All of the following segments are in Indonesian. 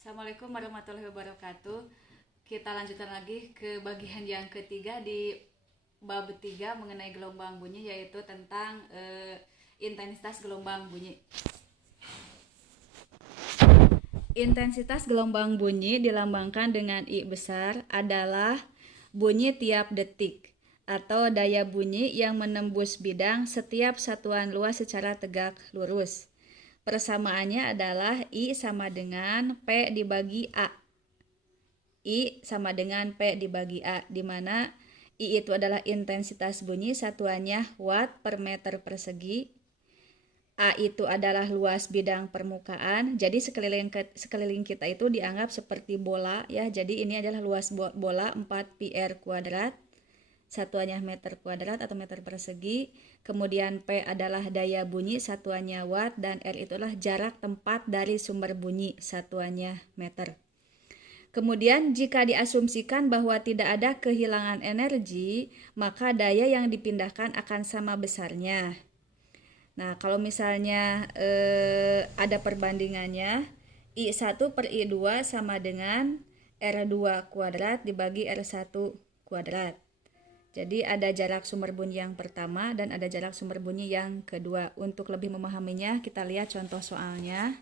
Assalamualaikum warahmatullahi wabarakatuh. Kita lanjutkan lagi ke bagian yang ketiga di bab 3 mengenai gelombang bunyi, yaitu tentang intensitas gelombang bunyi. Intensitas gelombang bunyi dilambangkan dengan I besar adalah bunyi tiap detik atau daya bunyi yang menembus bidang setiap satuan luas secara tegak lurus. Persamaannya adalah I sama dengan P dibagi A. I sama dengan P dibagi A, di mana I itu adalah intensitas bunyi, satuannya watt per meter persegi. A itu adalah luas bidang permukaan. Jadi sekeliling kita itu dianggap seperti bola ya. Jadi ini adalah luas bola 4 pi r kuadrat. Satuannya meter kuadrat atau meter persegi. Kemudian P adalah daya bunyi, satuannya watt, dan R itulah jarak tempat dari sumber bunyi, satuannya meter. Kemudian jika diasumsikan bahwa tidak ada kehilangan energi, maka daya yang dipindahkan akan sama besarnya. Nah, kalau misalnya ada perbandingannya, I1 per I2 sama dengan R2 kuadrat dibagi R1 kuadrat. Jadi ada jarak sumber bunyi yang pertama dan ada jarak sumber bunyi yang kedua. Untuk lebih memahaminya, kita lihat contoh soalnya.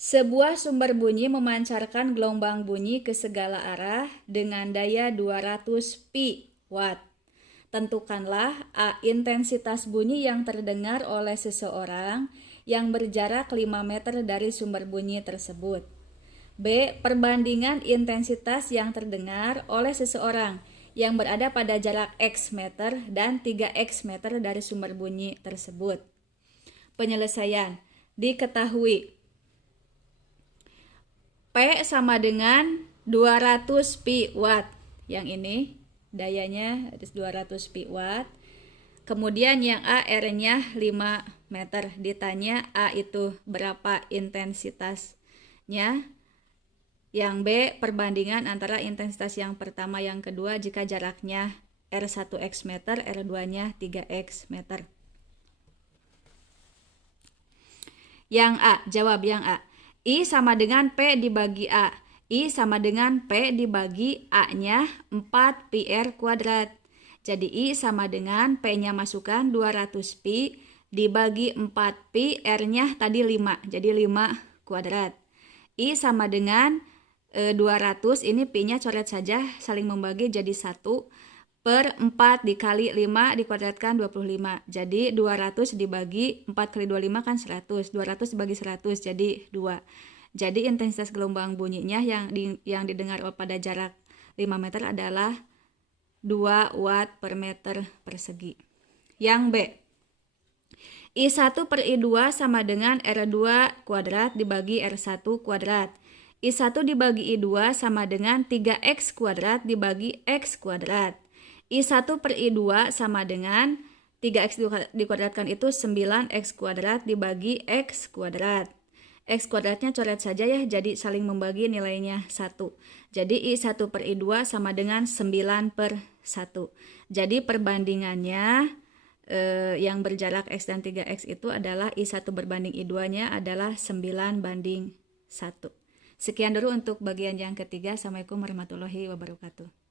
Sebuah sumber bunyi memancarkan gelombang bunyi ke segala arah dengan daya 200 pi watt. Tentukanlah A intensitas bunyi yang terdengar oleh seseorang yang berjarak 5 meter dari sumber bunyi tersebut. B. Perbandingan intensitas yang terdengar oleh seseorang yang berada pada jarak X meter dan 3X meter dari sumber bunyi tersebut. Penyelesaian. Diketahui P sama dengan 200 pi watt. Yang ini dayanya 200 pi watt. Kemudian yang A R-nya 5 meter. Ditanya A itu berapa intensitasnya. Yang B, perbandingan antara intensitas yang pertama yang kedua jika jaraknya R1X meter, R2-nya 3X meter. Yang A, jawab yang A. I sama dengan P dibagi A. I sama dengan P dibagi A-nya 4 pi R kuadrat. Jadi I sama dengan P-nya masukkan 200 pi dibagi 4 pi, R-nya tadi 5. Jadi 5 kuadrat. I sama dengan 200, ini pi-nya coret saja, saling membagi jadi 1 per 4 dikali 5 dikuadratkan 25. Jadi 200 dibagi 4 kali 25 kan 100. 200 dibagi 100 jadi 2. Jadi intensitas gelombang bunyinya yang didengar pada jarak 5 meter adalah 2 watt per meter persegi. Yang B. I1 per I2 sama dengan R2 kuadrat dibagi R1 kuadrat. I1 dibagi I2 sama dengan 3X kuadrat dibagi X kuadrat. I1 per I2 sama dengan 3X dikuadratkan itu 9X kuadrat dibagi X kuadrat. X kuadratnya coret saja ya, jadi saling membagi nilainya 1. Jadi I1 per I2 sama dengan 9 per 1. Jadi perbandingannya yang berjarak X dan 3X itu adalah I1 berbanding I2-nya adalah 9 banding 1. Sekian dulu untuk bagian yang ketiga. Assalamualaikum warahmatullahi wabarakatuh.